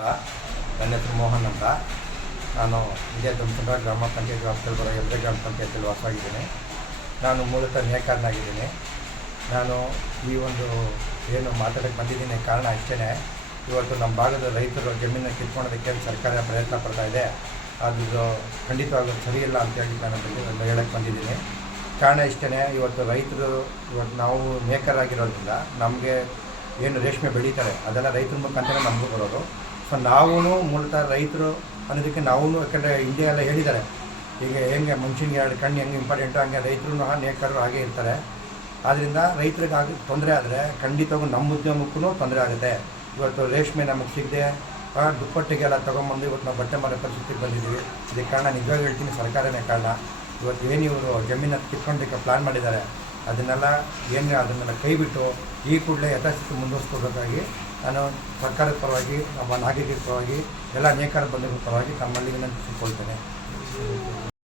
ನನ್ನ ಹೆಸರು ಮೋಹನ್ ಅಂತ. ನಾನು ಇದೇ ದುಮ್ಸಂದ್ರ ಗ್ರಾಮ ಪಂಚಾಯತ್ ವ್ಯಾಪ್ತಿಯಲ್ಲಿ ಬರೋ ಎರಡೇ ಗ್ರಾಮ ಪಂಚಾಯತಿಯಲ್ಲಿ ವಾಸವಾಗಿದ್ದೀನಿ. ನಾನು ಮೂಲತಃ ನೇಕಾರನಾಗಿದ್ದೀನಿ. ನಾನು ಈ ಒಂದು ಏನು ಮಾತಾಡೋಕ್ಕೆ ಬಂದಿದ್ದೀನಿ ಕಾರಣ ಅಷ್ಟೇ ಇವತ್ತು ನಮ್ಮ ಭಾಗದ ರೈತರು ಜಮೀನನ್ನು ಕಿತ್ಕೊಳ್ಳೋದಕ್ಕೆ ಸರ್ಕಾರ ಪ್ರಯತ್ನ ಪಡ್ತಾ ಇದೆ. ಅದು ಖಂಡಿತವಾಗ್ಲೂ ಸರಿಯಿಲ್ಲ ಅಂತೇಳಿ ನಾನು ಹೇಳಕ್ಕೆ ಬಂದಿದ್ದೀನಿ. ಕಾರಣ ಇಷ್ಟೇ ಇವತ್ತು ರೈತರು, ಇವತ್ತು ನಾವು ನೇಕಾರಾಗಿರೋದ್ರಿಂದ ನಮಗೆ ಏನು ರೇಷ್ಮೆ ಬೆಳೀತಾರೆ, ಅದೆಲ್ಲ ರೈತರ ಮುಖಾಂತರ ನಮಗೂ ಬರೋದು. ಸೊ ನಾವೂ ಮೂಲತಃ ರೈತರು ಅನ್ನೋದಕ್ಕೆ ನಾವು ಯಾಕಂದರೆ ಇಂಡಿಯಾ ಎಲ್ಲ ಹೇಳಿದ್ದಾರೆ. ಈಗ ಹೆಂಗೆ ಮನುಷ್ಯನಿಗೆ ಎರಡು ಕಣ್ಣು ಹೆಂಗೆ ಇಂಪಾರ್ಟೆಂಟು ಹಂಗೆ ರೈತರು ನೇಕಾರರು ಹಾಗೆ ಇರ್ತಾರೆ. ಆದ್ದರಿಂದ ರೈತರಿಗಾಗಿ ತೊಂದರೆ ಆದರೆ ಖಂಡಿತವಾಗೂ ನಮ್ಮ ಉದ್ಯಮಕ್ಕೂ ತೊಂದರೆ ಆಗುತ್ತೆ. ಇವತ್ತು ರೇಷ್ಮೆ ನಮಗೆ ಸಿಗದೆ ದುಪ್ಪಟ್ಟಿಗೆಲ್ಲ ತೊಗೊಂಬಂದು ಇವತ್ತು ನಾವು ಬಟ್ಟೆ ಮಾರೋ ಪರಿಸ್ಥಿತಿಗೆ ಬಂದಿದ್ದೀವಿ. ಇದಕ್ಕೆ ಕಾರಣ ನಿಜವಾಗಿ ಹೇಳ್ತೀನಿ, ಸರ್ಕಾರನೇ ಕಾರಣ. ಇವತ್ತು ಏನು ಇವರು ಜಮೀನು ಕಿತ್ಕೊಂಡಕ್ಕೆ ಪ್ಲ್ಯಾನ್ ಮಾಡಿದ್ದಾರೆ, ಅದನ್ನೆಲ್ಲ ಏನು ಅದನ್ನೆಲ್ಲ ಕೈ ಬಿಟ್ಟು ಈ ಕೂಡಲೇ ಯಥಾಸ್ಥಿತಿ ಮುಂದುವರಿಸ್ಕೋಬೇಕಾಗಿ ನಾನು ಸರ್ಕಾರದ ಪರವಾಗಿ ನಮ್ಮ ನಾಗರಿಕರ ಪರವಾಗಿ ಎಲ್ಲ ನೇಕಾರ ಬಂಧುಗಳ ಪರವಾಗಿ ತಮ್ಮಲ್ಲಿ ವಿನಂತಿಸಿಕೊಳ್ತೇನೆ.